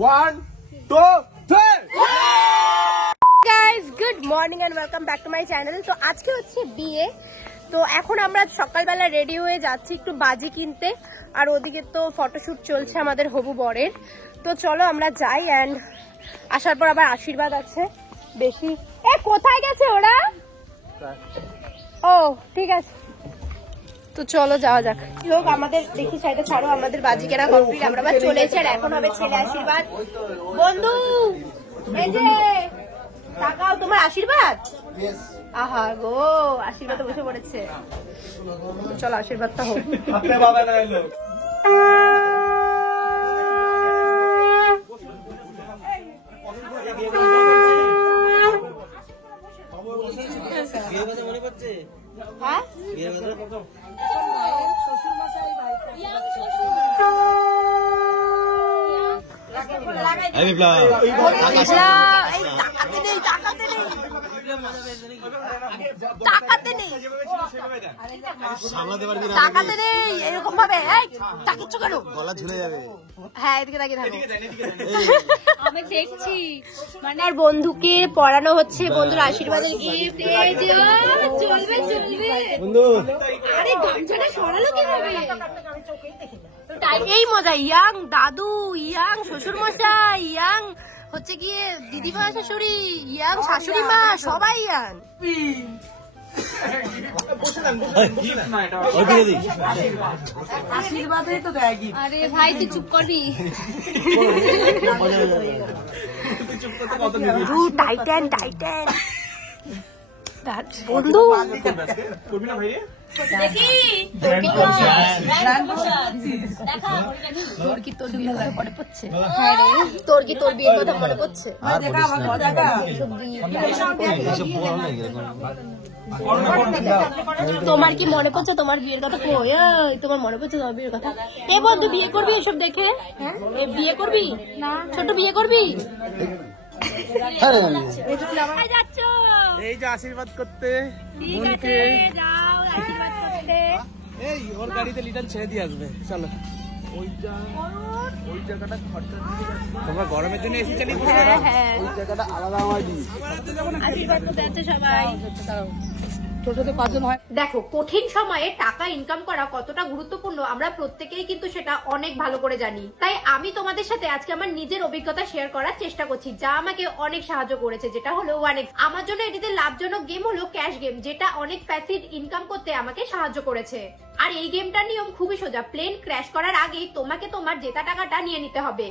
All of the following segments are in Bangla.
1, 2, 3 guys, good morning and welcome back to my channel. তো আজকে হচ্ছে বিয়ে, তো এখন আমরা সকালবেলা রেডি হয়ে যাচ্ছি একটু বাজি কিনতে, আর ওদিকে তো ফটোশুট চলছে আমাদের হবু বরের। তো চলো আমরা যাই, এন্ড আসার পর আবার আশীর্বাদ আছে বেশি। কোথায় গেছে ওরা? ও ঠিক আছে, তো চলো যাওয়া যাক। লোক আমাদের দেখি সাইডে ছাড়ো, আমাদের বাজি কেনা কমপ্লিট, আমরা আবার চলে এসেছি। আর এখন হবে ছেলে আশীর্বাদ। বন্ধু এই যে টাকাও তোমার আশীর্বাদ। আহা গো, আশীর্বাদ বসে পড়েছে। চলো আশীর্বাদটা হোক। টাকাতে নেই এরকম ভাবে টাকিচ্ছ কেন? গলা ঝুলে যাবে। হ্যাঁ, এদিকে তাকিয়ে থাকো। আমি দেখছি মানে আর বন্ধুকে পড়ানো হচ্ছে, বন্ধুর আশীর্বাদের গিফট। চলবে চলবে বন্ধু। আরে গামছাটা সরালো কিভাবে? এই মজা। ইয়াং দাদু, ইয়াং শ্বশুর মশাই, ইয়াং হচ্ছে গিয়ে দিদিমা শাশুড়ি, ইয়াং শাশুড়ি মা, সবাই ইয়াং। আরে ভাই তুই চুপ করবি। টাইটান টাইটান বন্ধু তোর কি তোর বিয়ের কথা মনে পড়ছে? তোর কি তোর বিয়ের কথা মনে পড়ছে? তোমার কি মনে পড়ছে তোমার বিয়ের কথা? তোমার মনে পড়ছে তোমার বিয়ের কথা? এ বন্ধু বিয়ে করবি এসব দেখে? বিয়ে করবি? ছোট বিয়ে করবি? এই যে আশীর্বাদ করতে ওর গাড়িতে লিটার ছেড়ে দিয়ে আসবে। চলো ওই জায়গাটা খরচা তোমরা গরমের দিনে এসে চালিয়ে ওই জায়গাটা আলাদা হয়। আশীর্বাদ করতে যাচ্ছে সবাই। দেখো, কঠিন সময়ে টাকা ইনকাম করা কতটা গুরুত্বপূর্ণ আমরা প্রত্যেকেই কিন্তু সেটা অনেক ভালো করে জানি। তাই আমি তোমাদের সাথে আজকে আমার নিজের অভিজ্ঞতা শেয়ার করার চেষ্টা করছি, যা আমাকে অনেক সাহায্য করেছে, যেটা হলো 1x। আমার জন্য এটিতে লাভজনক গেম হলো ক্যাশ গেম, যেটা অনেক প্যাসিভ ইনকাম করতে আমাকে সাহায্য করেছে। আর এই গেমটার নিয়ম খুবই সোজা, প্লেন ক্র্যাশ করার আগেই তোমাকে তোমার জেতা টাকাটা নিয়ে নিতে হবে।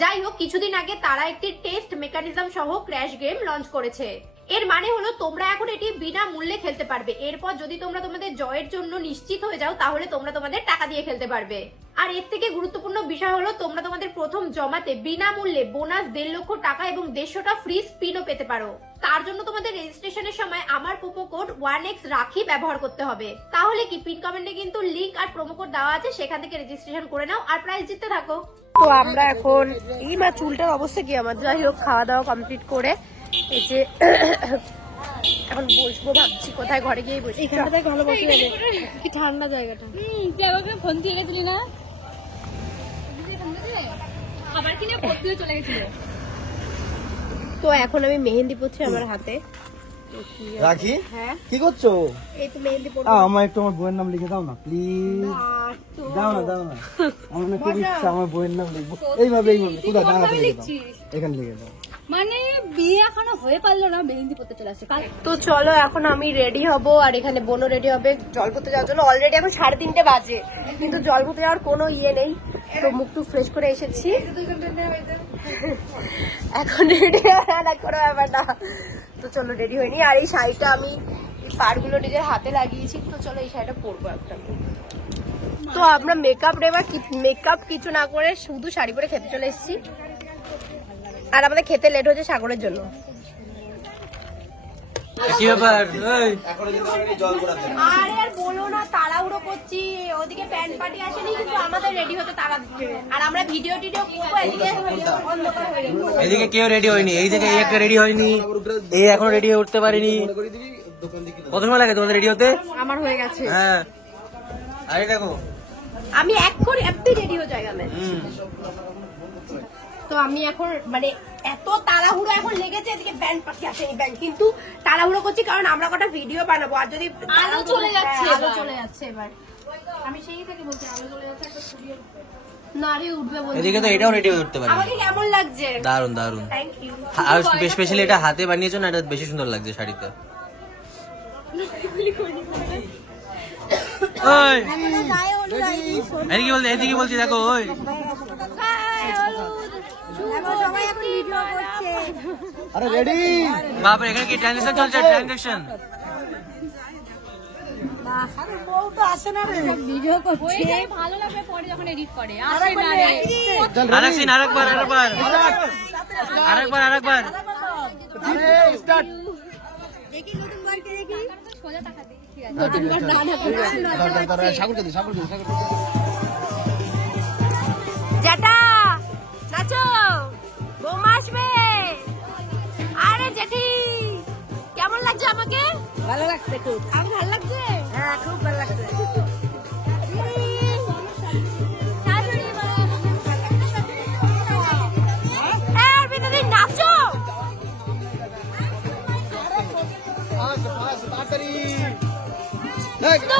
যাই হোক, কিছুদিন আগে তারা একটি টেস্ট মেকানিজম সহ ক্র্যাশ গেম লঞ্চ করেছে। এর মানে হলো তোমরা এখন এটি বিনা মূল্যে খেলতে পারবে। এরপর যদি তোমরা তোমাদের জয়ের জন্য নিশ্চিত হয়ে যাও, তাহলে তোমরা তোমাদের টাকা দিয়ে খেলতে পারবে। আর এর থেকে গুরুত্বপূর্ণ বিষয় হলো তোমরা তোমাদের প্রথম জমাতে বিনামূল্যে বোনাস 1.5 লক্ষ টাকা এবং 150টা ফ্রি স্পিনও পেতে পারো। তার জন্য তোমাদের রেজিস্ট্রেশনের সময় আমার প্রোমো কোড 1x রাখি ব্যবহার করতে হবে। তাহলে কি পিন কমেন্টে কিন্তু লিংক আর প্রোমো কোড দেওয়া আছে, সেখান থেকে রেজিস্ট্রেশন করে নাও আর প্রাইজ জিততে থাকো। তো আমরা এখন এই মা চুলটার অবস্থা কি আমার? যাই হোক, খাওয়া দাওয়া কমপ্লিট করে এই যে এখন বসবো, ভাবছি কোথায়, ঘরে গিয়ে বসি। এখানটাতে ভালো বসে যাবে, কি ঠান্ডা জায়গাটা। ফোন দিয়ে গেছিলি না? আবার কিনে পড়তেও চলে গেছিল। তো এখন আমি মেহেন্দি পড়ছি আমার হাতে। রাখি। হ্যাঁ, কি করছো? এই তো মেহেন্দি পড়ছি। আমার একটু আমার বইয়ের নাম লিখে দাও না প্লিজ। দাও না আমার না খুব ইচ্ছা আমার বইয়ের নাম লিখবো। এইভাবে কোথায় দাঁড়াতে এখানে লিখে দাও। মানে বিয়ে এখনো হয়ে পারলো না, মেহেন্দি পড়তে চলে আসছে। তো চলো এখন আমি রেডি হব, আর এখানে বোনও রেডি হবে জল পড়তে যাওয়ার জন্য। অলরেডি এখন 3:30 বাজে, কিন্তু জল পড়তে যাওয়ার কোনো ইয়ে নেই। তো মুখটু ফ্রেশ করে এসেছি, এখন রেডি কোনো ব্যাপার না। তো চলো রেডি হয়নি। আর এই শাড়িটা আমি পাড়গুলো নিজের হাতে লাগিয়েছি, তো চলো এই শাড়িটা পরবো একটা। তো আমরা মেকআপ কিছু না করে শুধু শাড়ি পরে খেতে চলে এসেছি। আর আমাদের খেতে লেট হচ্ছে সাগরের জন্য। আরে আর বলো না, তাড়াহুড়ো করছি। ওদিকে প্যান্ট পার্টি আসেনি, কিন্তু আমাদের রেডি হতে তাড়া দিচ্ছে। আর আমরা ভিডিও করবো, এদিকে কেউ রেডি হয়নি। এইদিকে একটা রেডি হয়নি, এই এখনো রেডি হয়ে উঠতে পারিনি। কত সময় লাগে তোমাদের রেডি হতে? আমার হয়ে গেছে। হ্যাঁ, আরে দেখো আমি এক্ষুনি রেডি হয়ে যাই। তো আমি এখন মানে এত তাড়াহুড়ো এখন লেগেছে, এদিকে ব্যান্ড পাখি আসে এই ব্যান্ড, কিন্তু তাড়াহুড়ো করছি কারণ আমরা কটা ভিডিও বানাবো, আর যদি আলো চলে যাচ্ছে, আলো চলে যাচ্ছে এবার। আমি সেই থেকে বলছি আলো চলে যাচ্ছে, একটা স্টুডিও না রে উঠবে বলছি। এদিকে তো এটাও রেডি করতে পারি। আমাকে কেমন লাগছে? দারুন দারুন। Thank you. আর স্পেশালি এটা হাতে বানিয়েছো না, এটা বেশি সুন্দর লাগছে শাড়িতে। ওই এদিকে বলছি দেখো। ওই সবাই এখন ভিডিও করছে। আরে রেডি বাপরে, এখানে কি ট্রানজাকশন চলছে? ট্রানজাকশন ওইটাই ভালো লাগবে পরে যখন এডিট করে। আসে না রে, আরেকবার স্টার্ট। সোজা তাকাতে ঠিক আছে। সাগর কে সাগর জেঠা নাচো, বৌমা আসবে। আরে জেঠি কেমন লাগছে আমাকে? ভালো লাগছে খুব। আমার ভালো লাগছে। হ্যাঁ খুব ভালো লাগছে। নাচো। তাড়াতাড়ি নাচো।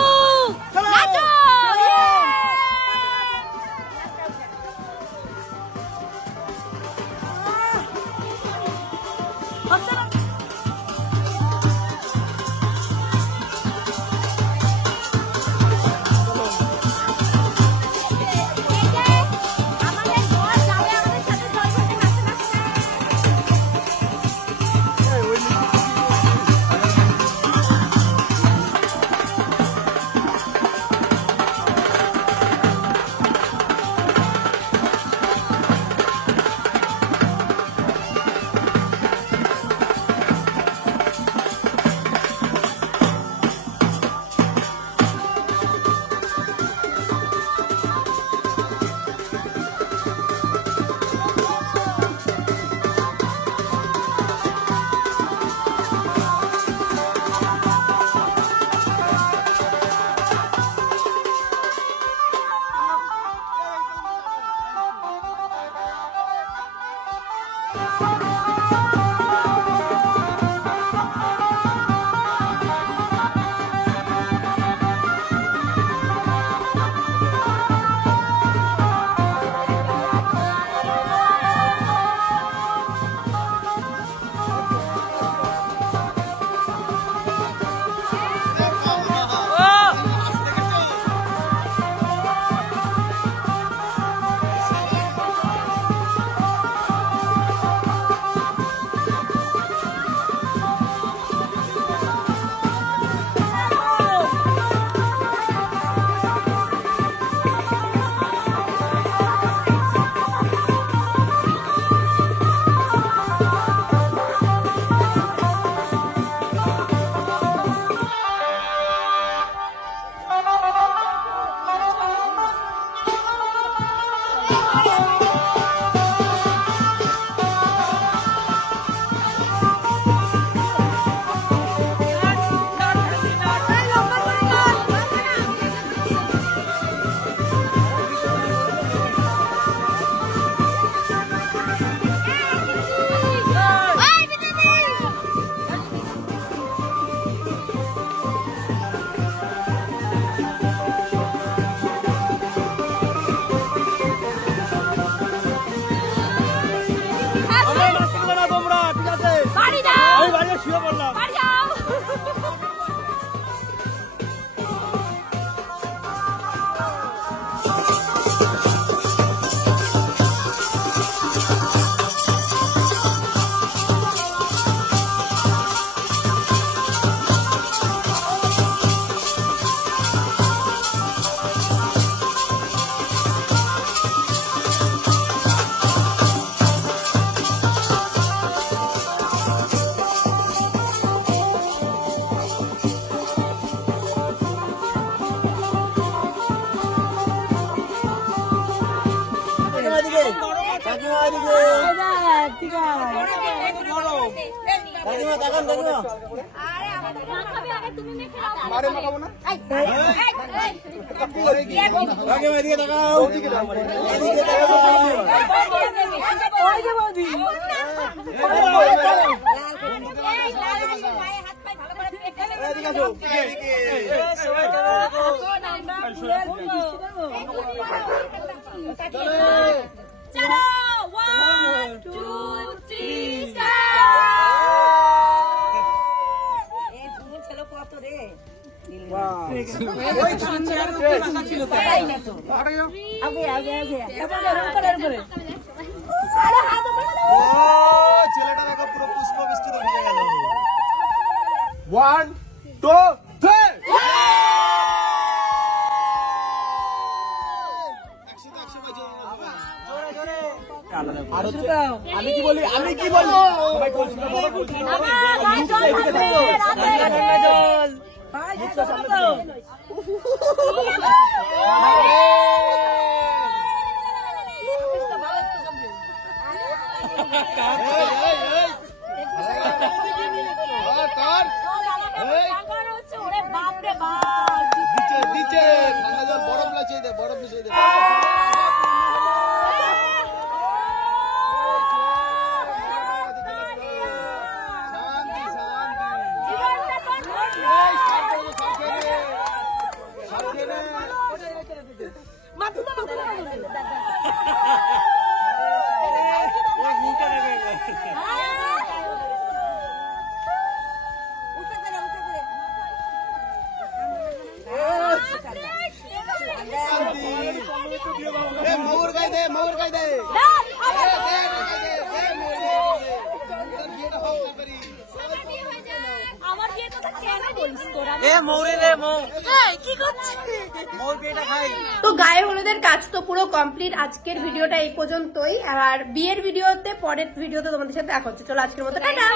ঠিক আছে। মাখাবে আগে, তুমি মেখে নাও। মারে মাখাবো না ওই যে বৌদি এই, লাল রঙের গায়ে হাত পায়ে ভালো করে মেখে নেবে। চলো, 1, 2, 3, এই ফুল ছিল কত রে আগে আগে আগে উপরে ছেলেটা দেখো পুরো পুষ্প বৃষ্টিতে ভিজে গেল 1 2 3 আমি কি বলি সবাই বলছি না, বাবা বলছি না, নিচে ঠান্ডা জল বরফ লাচিয়ে দে মৌর গায়ে দে আমার বিয়ের কথা কেন বলিস তোরা? তো গায়ে হলুদের কাজ তো পুরো কমপ্লিট। আজকের ভিডিওটা এই পর্যন্তই, আর বিয়ের ভিডিওতে পরের ভিডিওতে তোমাদের সাথে দেখা হচ্ছে। চলো আজকের মতো টাটা।